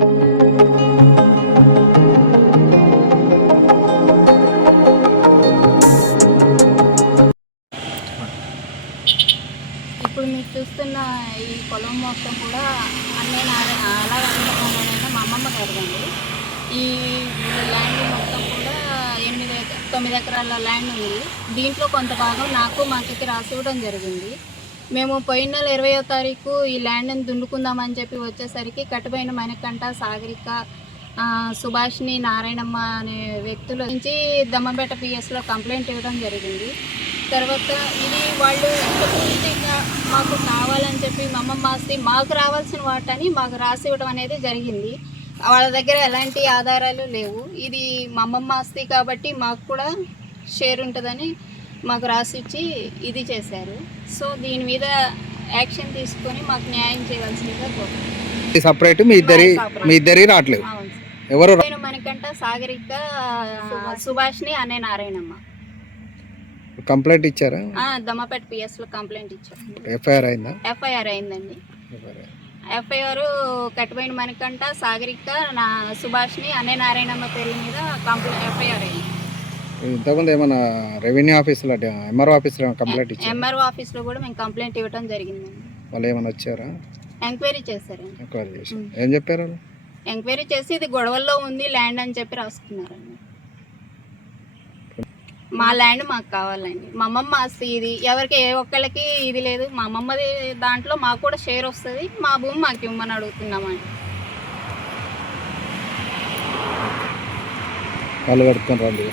ఇప్పుడు మీరు చూస్తున్న ఈ పొలం మొత్తం కూడా అన్నయ్య అలా అనుకుంటున్నానైనా మా అమ్మమ్మ గారిదండి. ఈ ల్యాండ్ మొత్తం కూడా 9 ఎకరాల ల్యాండ్ ఉంది. దీంట్లో కొంత భాగం నాకు మా అక్కకి రాసి ఇవ్వడం జరిగింది. మేము పోయిన నెల 20వ తారీఖు ఈ ల్యాండ్ని దున్నుకుందామని చెప్పి వచ్చేసరికి కట్టుబైన మణికంఠ, సాగరిక, సుభాష్ని, నారాయణమ్మ అనే వ్యక్తుల నుంచి దమ్మపేట పిఎస్లో కంప్లైంట్ ఇవ్వడం జరిగింది. తర్వాత ఇది వాళ్ళు పూర్తిగా మాకు కావాలని చెప్పి మా అమ్మమ్మ ఆస్తి మాకు రావాల్సిన వాటని మాకు రాసి ఇవ్వడం అనేది జరిగింది. వాళ్ళ దగ్గర ఎలాంటి ఆధారాలు లేవు. ఇది మా అమ్మమ్మ ఆస్తి కాబట్టి మాకు కూడా షేర్ ఉంటుందని మాకు రాసిచ్చి ఇది చేశారు. సో దీని మీద యాక్షన్ తీసుకొని మాకు న్యాయం చేయవలసిందిగా కోరుతున్నాను. సపరేట్ మీ ఇద్దరి రావట్లేదు. అవును సార్. ఎవరు మనకంట సాగరిక, సుభాష్ని అనే నారాయణమ్మ కంప్లైంట్ ఇచ్చారా? దమ్మపేట పిఎస్లో కంప్లైంట్ ఇచ్చారు. ఎఫ్ఐఆర్ అయిందా? ఎఫ్ఐఆర్ అయిందండి. ఎఫ్ఐఆర్ కట్టుబైన మణికంఠ, సాగరిక, సుభాష్ని అనే నారాయణమ్మ పేరు మీద ఎఫ్ఐఆర్ అయింది. ఇంతకుముందు ఏమన్నా రెవెన్యూ ఆఫీసులో ఎంఆర్ఓ ఆఫీస్లో కంప్లైంట్ ఇచ్చారు? ఎంఆర్ఓ ఆఫీస్లో కూడా మేము కంప్లైంట్ ఇవ్వడం జరిగిందండి. వాళ్ళు ఏమైనా వచ్చారా? ఎంక్వైరీ చేశారండి. ఎంక్వైరీ చేసి ఏం చెప్పారు? ఎంక్వైరీ చేసి ఇది గొడవల్లో ఉంది ల్యాండ్ అని చెప్పి రాసుకున్నారండి. మా ల్యాండ్ మాకు కావాలండి. మా అమ్మమ్మ ఆస్తి ఇది. ఎవరికి ఏ ఒక్కళ్ళకి ఇది లేదు. మా అమ్మమ్మది దాంట్లో మాకు కూడా షేర్ వస్తుంది. మా భూమి మాకు ఇవ్వమని అడుగుతున్నామండి. వాళ్ళు కడుక్కొని రండి.